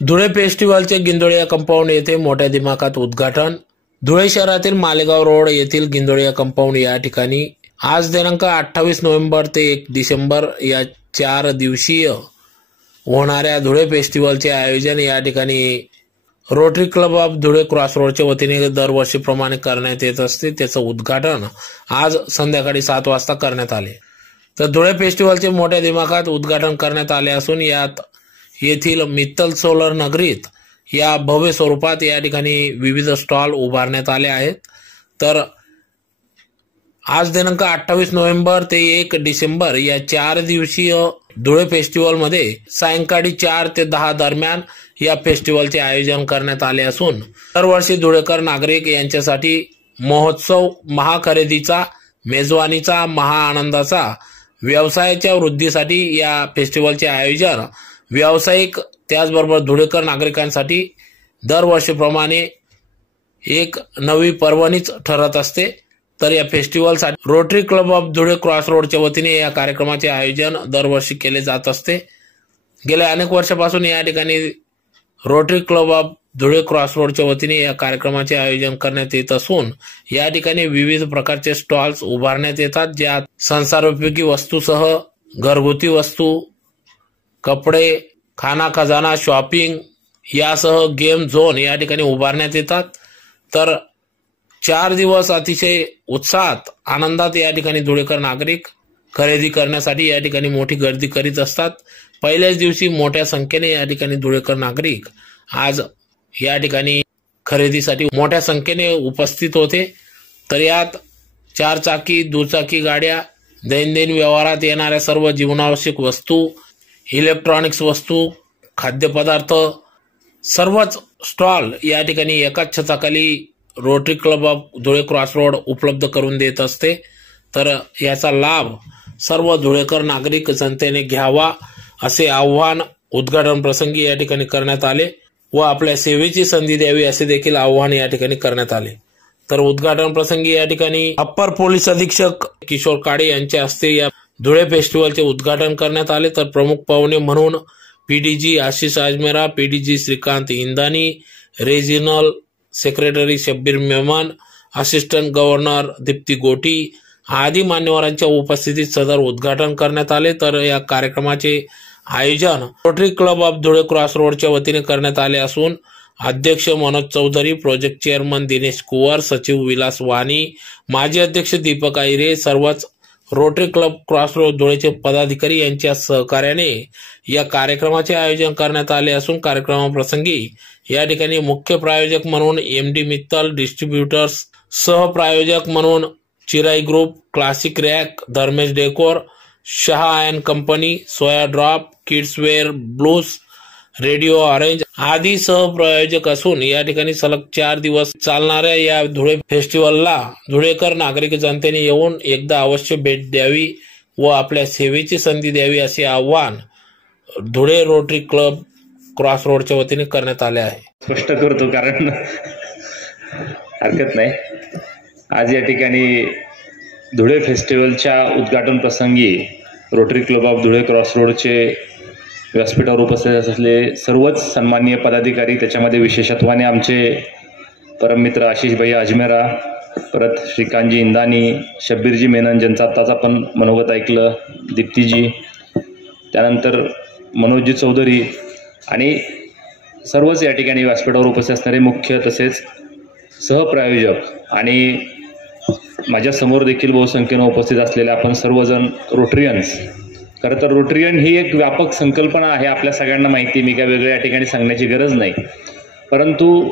Dhule फेस्टिवलचे गिंदोळी compound येथे मोठ्या दिमाखात उद्घाटन। धुळे शहरातील मालेगाव रोड येथील गिंदोळी कंपाऊंड या ठिकाणी आज दिनांक 28 नोव्हेंबर ते 1 डिसेंबर या 4 दिवसीय होणाऱ्या धुळे फेस्टिवलचे आयोजन या ठिकाणी रोटरी क्लब ऑफ धुळे क्रॉसरोडच्या वतीने दरवर्षीप्रमाणे करण्यात येत असते। त्याचं उद्घाटन आज संध्याकाळी 7 वाजता करण्यात आले। तर धुळे फेस्टिवलचे मोठ्या दिमाखात उद्घाटन करण्यात आले असून यात येथील मित्तल सोलर नगरीत या भव्य स्वरूपात या ठिकाणी विविध स्टॉल उभारण्यात आले आहेत। तर आज दिनांक 28 नोव्हेंबर ते 1 डिसेंबर या 4 दिवसीय धुळे फेस्टिवलमध्ये सायंकाळी 4 ते 10 दरम्यान या फेस्टिवलचे आयोजन करण्यात आले असून दरवर्षी धुळेकर नागरिक यांच्यासाठी महोत्सव, महाखरेदीचा, मेजवानीचा, महाआनंदाचा, व्यवसायाच्या वृद्धीसाठी या फेस्टिवलचे आयोजन व्यावसायिक त्याचबरोबर धुळेकर नागरिकांसाठी दरवर्षीप्रमाणे एक नवी पर्वणीच ठरत असते। तर या फेस्टिवलसाठी रोटरी क्लब ऑफ धुळे क्रॉसरोडच्या वतीने या कार्यक्रमाचे आयोजन दरवर्षी केले जात असते। गेल्या अनेक वर्षापासून या ठिकाणी रोटरी क्लब ऑफ धुळे क्रॉसरोडच्या वतीने या कार्यक्रमाचे आयोजन करण्यात येत असून या ठिकाणी विविध प्रकारचे स्टॉल्स उभारण्यात येतात, ज्यात संसारोपयोगी वस्तूसह घरगुती वस्तू, कपडे, खाना खजाना, शॉपिंग यासह गेम झोन या ठिकाणी उभारण्यात येतात। तर 4 दिवस अतिशय उत्साहात, आनंदात या ठिकाणी धुळेकर नागरिक खरेदी करण्यासाठी या ठिकाणी मोठी गर्दी करीत असतात। पहिल्याच दिवशी मोठ्या संख्येने या ठिकाणी धुळेकर नागरिक आज या ठिकाणी खरेदीसाठी मोठ्या संख्येने उपस्थित होते। तर यात 4 चाकी, दुचाकी गाड्या, दैनंदिन व्यवहारात येणाऱ्या सर्व जीवनावश्यक वस्तू, इलेक्ट्रॉनिक्स वस्तू, खाद्यपदार्थ सर्वच स्टॉल या ठिकाणी एकाच छताखाली rotary club of Dhule crossroad उपलब्ध करून देत असते। तर याचा लाभ सर्व धुळेकर नागरिक जनतेने घ्यावा असे आव्हान उद्घाटन प्रसंगी या ठिकाणी करण्यात आले व आपल्या सेवेची संधी द्यावी असे देखील आव्हान या ठिकाणी करण्यात आले। तर उद्घाटन प्रसंगी या ठिकाणी अप्पर पोलीस अधीक्षक किशोर काळे यांच्या हस्ते या धुळे फेस्टिवलचे उद्घाटन करण्यात आले। तर प्रमुख पाहुणे म्हणून PDG Ashish Ajmera, PDG Shrikant Indani, regional secretary Shabbir Memon, assistant governor Deepti Goti आदी मान्यवरांच्या उपस्थितीत सदर उद्घाटन करण्यात आले। तर या कार्यक्रमाचे आयोजन रोटरी क्लब ऑफ धुळे क्रॉसरोडच्या वतीने करण्यात आले असून अध्यक्ष मनोज चौधरी, प्रोजेक्ट चेअरमन दिनेश कुवर, सचिव विलास वाणी, माजी अध्यक्ष दीपक आयरे, सर्वच रोटरी क्लब क्रॉसरोड धुळेचे पदाधिकारी यांच्या सहकार्याने या कार्यक्रमाचे आयोजन करण्यात आले असून कार्यक्रमाप्रसंगी या ठिकाणी मुख्य प्रायोजक म्हणून एमडी मित्तल डिस्ट्रीब्युटर्स, सहप्रायोजक म्हणून Chirai group, classic rack, Dharmesh decor, Shah and company, soya drop, kidswear, blues, radio orange आदी सहप्रायोजक असून या ठिकाणी सलग 4 दिवस चालणाऱ्या या धुळे फेस्टिवलला धुळेकर नागरिक जनतेने येऊन एकदा अवश्य भेट द्यावी व आपल्या सेवेची संधी द्यावी असे आवाहन धुळे रोटरी क्लब क्रॉसरोडच्या वतीने करण्यात आले आहे। स्पष्ट करतो कारण हरकत नाही। आज या ठिकाणी धुळे फेस्टिवलच्या उद्घाटन प्रसंगी रोटरी क्लब ऑफ धुळे क्रॉसरोडचे व्यासपीठावर उपस्थित असलेले सर्वच सन्माननीय पदाधिकारी, त्याच्यामध्ये विशेषत्वाने आमचे परममित्र आशिष भैया अजमेरा, परत श्रीकांतजी इंदानी, शब्बीरजी मेनन ज्यांचं आत्ताच आपण मनोगत ऐकलं, दीप्तीजी, त्यानंतर मनोजजी चौधरी आणि सर्वच या ठिकाणी व्यासपीठावर उपस्थित असणारे मुख्य तसेच सहप्रायोजक आणि माझ्या समोर देखील बहुसंख्येने उपस्थित असलेले आपण सर्वजण रोटरियन्स। खरं तर रोटरियन ही एक व्यापक संकल्पना आहे, आपल्या सगळ्यांना माहिती, मी काय वेगळ्या या ठिकाणी सांगण्याची गरज नाही। परंतु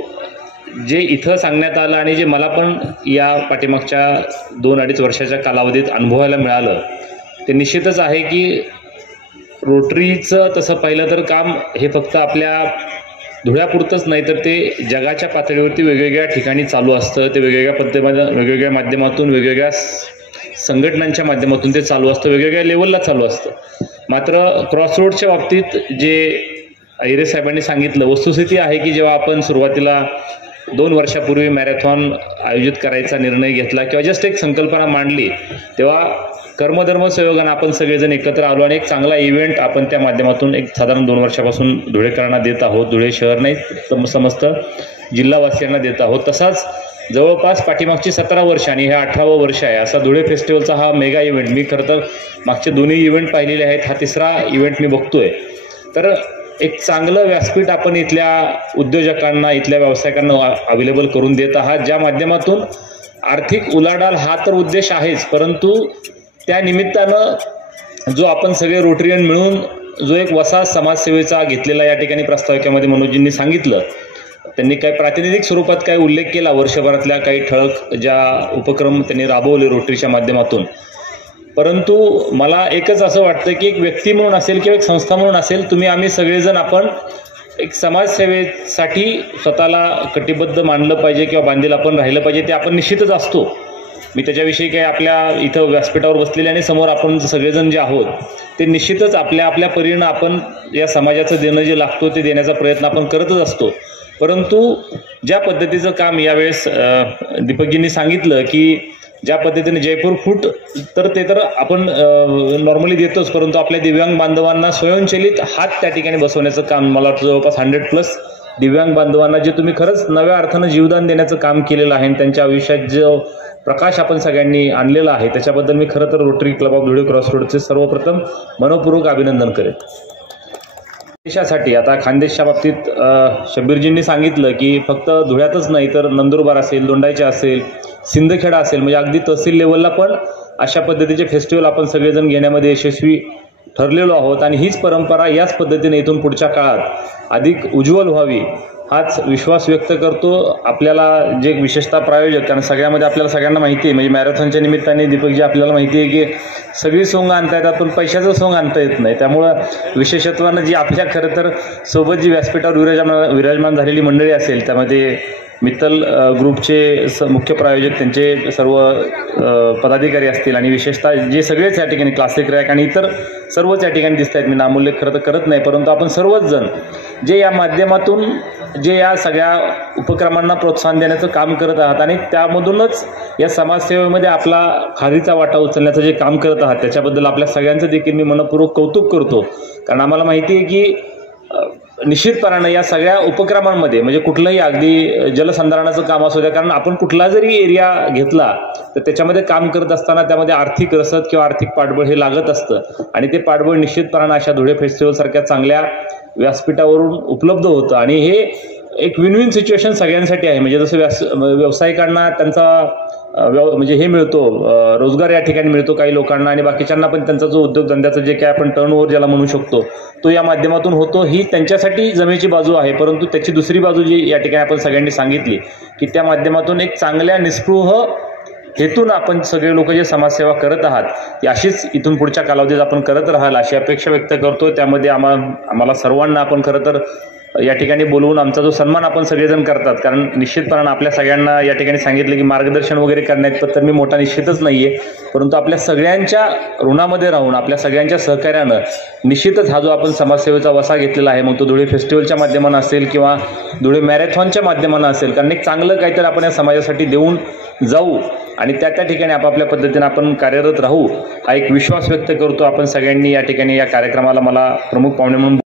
जे इथं सांगण्यात आलं आणि जे मला पण या पाठीमागच्या 2-2.5 वर्षाच्या कालावधीत अनुभवायला मिळालं ते निश्चितच आहे की रोटरीचं तसं पाहिलं तर काम हे फक्त आपल्या धुळ्यापुरतंच नाही तर ते जगाच्या पातळीवरती वेगवेगळ्या ठिकाणी चालू असतं। ते वेगवेगळ्या माध्यमातून, वेगवेगळ्या संघटनांच्या माध्यमातून ते चालू असतं, वेगवेगळ्या लेवलला चालू असतं। मात्र क्रॉसरोडच्या बाबतीत जे आयरे साहेबांनी सांगितलं, वस्तुस्थिती आहे की जेव्हा आपण सुरुवातीला 2 वर्षापूर्वी मॅरेथॉन आयोजित करायचा निर्णय घेतला किंवा जस्ट एक संकल्पना मांडली, तेव्हा कर्मधर्म संयोगानं आपण सगळेजण एकत्र आलो आणि एक चांगला इव्हेंट आपण त्या माध्यमातून एक साधारण 2 वर्षापासून धुळेकरांना देत आहोत. धुळे शहर नाही तर समस्त जिल्हावासियांना देत आहोत. तसाच जवळपास पाठीमागची 17 वर्ष आणि हे 18वं वर्ष आहे असा धुळे फेस्टिवलचा हा मेगा इव्हेंट. मी खरं तर मागचे दोन्ही इव्हेंट पाहिलेले आहेत, हा 3रा इव्हेंट मी बघतोय. तर एक चांगलं व्यासपीठ आपण इथल्या उद्योजकांना, इथल्या व्यावसायिकांना अवेलेबल करून देत आहात, ज्या माध्यमातून आर्थिक उलाढाल हा तर उद्देश आहेच, परंतु त्या निमित्तानं जो आपण सगळे रोटरियन मिळून जो एक वसा समाजसेवेचा घेतलेला या ठिकाणी प्रस्ताविकेमध्ये मनोजींनी सांगितलं. त्यांनी काही प्रातिनिधिक स्वरूपात काही उल्लेख केला वर्षभरातल्या काही ठळक ज्या उपक्रम त्यांनी राबवले रोटरीच्या माध्यमातून. परंतु मला एकच असं वाटतं की एक व्यक्ती म्हणून असेल किंवा एक संस्था म्हणून असेल, आम्ही सगळेजण आपण एक समाजसेवेसाठी स्वतःला कटिबद्ध मानलं पाहिजे किंवा बांधील आपण राहिलं पाहिजे. ते आपण निश्चितच असतो. मी त्याच्याविषयी काही आपल्या इथं व्यासपीठावर बसलेले आणि समोर आपण सगळेजण जे आहोत ते निश्चितच आपल्या आपल्या परीनं आपण या समाजाचं देणं जे लागतो ते देण्याचा प्रयत्न आपण करतच असतो. परंतु ज्या पद्धतीचं काम यावेळेस दीपकजींनी सांगितलं की ज्या पद्धतीने जयपूर फूट तर ते तर आपण नॉर्मली देतोच, परंतु आपल्या दिव्यांग बांधवांना स्वयंचलित हात त्या ठिकाणी बसवण्याचं काम मला वाटतं जवळपास 100+ दिव्यांग बांधवांना जे तुम्ही खरंच नव्या अर्थानं जीवदान देण्याचं काम केलेलं आहे आणि त्यांच्या आयुष्यात जो प्रकाश आपण सगळ्यांनी आणलेला आहे त्याच्याबद्दल मी खरं तर rotary club of Dhule cross रोडचे सर्वप्रथम मनपूर्वक अभिनंदन करेन. देशासाठी आता खानदेशच्या बाबतीत शब्बीरजींनी सांगितलं की फक्त धुळ्यातच नाही तर नंदुरबार असेल, दोंडाईचा असेल, सिंदखेडा असेल, म्हणजे अगदी तहसील लेवलला पण अशा पद्धतीचे फेस्टिवल आपण सगळेजण घेण्यामध्ये यशस्वी ठरलेलो आहोत. आणि हीच परंपरा याच पद्धतीने इथून पुढच्या काळात अधिक उज्ज्वल व्हावी हाच विश्वास व्यक्त करतो. आपल्याला जे विशेषतः प्रायोजक, कारण सगळ्यामध्ये आपल्याला सगळ्यांना माहिती आहे, म्हणजे मॅरेथॉनच्या निमित्ताने दीपकजी आपल्याला माहिती आहे की सगळी सोंग आणता येतात पण पैशाचं सोंग आणता येत नाही. त्यामुळं विशेषत्वानं जी आपल्या खरं तर सोबत जी व्यासपीठावर विराजमान झालेली मंडळी असेल त्यामध्ये मित्तल ग्रुपचे मुख्य प्रायोजक, त्यांचे सर्व पदाधिकारी असतील आणि विशेषतः जे सगळेच या ठिकाणी क्लासिक रॅक आणि इतर सर्वच या ठिकाणी दिसत आहेत. मी नामोल्लेख खरं तर करत नाही, परंतु आपण सर्वच जण जे या माध्यमातून जे या सगळ्या उपक्रमांना प्रोत्साहन देण्याचं काम करत आहात आणि त्यामधूनच या समाजसेवेमध्ये आपला खारीचा वाटा उचलण्याचं जे काम करत आहात त्याच्याबद्दल आपल्या सगळ्यांचं देखील मी मनपूर्वक कौतुक करतो. कारण आम्हाला माहिती आहे की निश्चितपणानं या सगळ्या उपक्रमांमध्ये म्हणजे कुठलंही अगदी जलसंधारणाचं काम असू द्या, कारण आपण कुठला जरी एरिया घेतला तर त्याच्यामध्ये काम करत असताना त्यामध्ये आर्थिक रसद किंवा आर्थिक पाठबळ हे लागत असतं आणि ते पाठबळ निश्चितपणानं अशा धुळे फेस्टिवल सारख्या चांगल्या व्यासपीठावरून उपलब्ध होतं. आणि हे एक विन विन सिच्युएशन सगळ्यांसाठी आहे. म्हणजे जसं व्यावसायिकांना त्यांचा म्हणजे हे मिळतो, रोजगार या ठिकाणी मिळतो काही लोकांना आणि बाकीच्यांना पण त्यांचा जो उद्योगधंद्याचं जे काय आपण टर्नओव्हर ज्याला म्हणू शकतो तो या माध्यमातून होतो. ही त्यांच्यासाठी जमेची बाजू आहे. परंतु त्याची दुसरी बाजू जी या ठिकाणी आपण सगळ्यांनी सांगितली की त्या माध्यमातून एक चांगल्या निस्पृह हेतून आपण सगळे लोक जे समाजसेवा करत आहात ती अशीच इथून पुढच्या कालावधीत आपण करत राहाल अशी अपेक्षा व्यक्त करतो. त्यामध्ये आम्हाला सर्वांना आपण खरं तर या ठिकाणी बोलवून आमचा जो सन्मान आपण सगळेजण करतात, कारण निश्चितपणानं आपल्या सगळ्यांना या ठिकाणी सांगितलं की मार्गदर्शन वगैरे करण्यात तर मी मोठा निश्चितच नाहीये, परंतु आपल्या सगळ्यांच्या ऋणामध्ये राहून आपल्या सगळ्यांच्या सहकार्यानं निश्चितच हा जो आपण समाजसेवेचा वसा घेतलेला आहे, मग तो धुळे फेस्टिवलच्या माध्यमानं असेल किंवा धुळे मॅरेथॉनच्या माध्यमानं असेल, कारण एक चांगलं काहीतरी आपण या समाजासाठी देऊन जाऊ आणि त्या ठिकाणी आपापल्या पद्धतीने आपण कार्यरत राहू हा एक विश्वास व्यक्त करतो. आपण सगळ्यांनी या ठिकाणी या कार्यक्रमाला मला प्रमुख पाहुणे म्हणून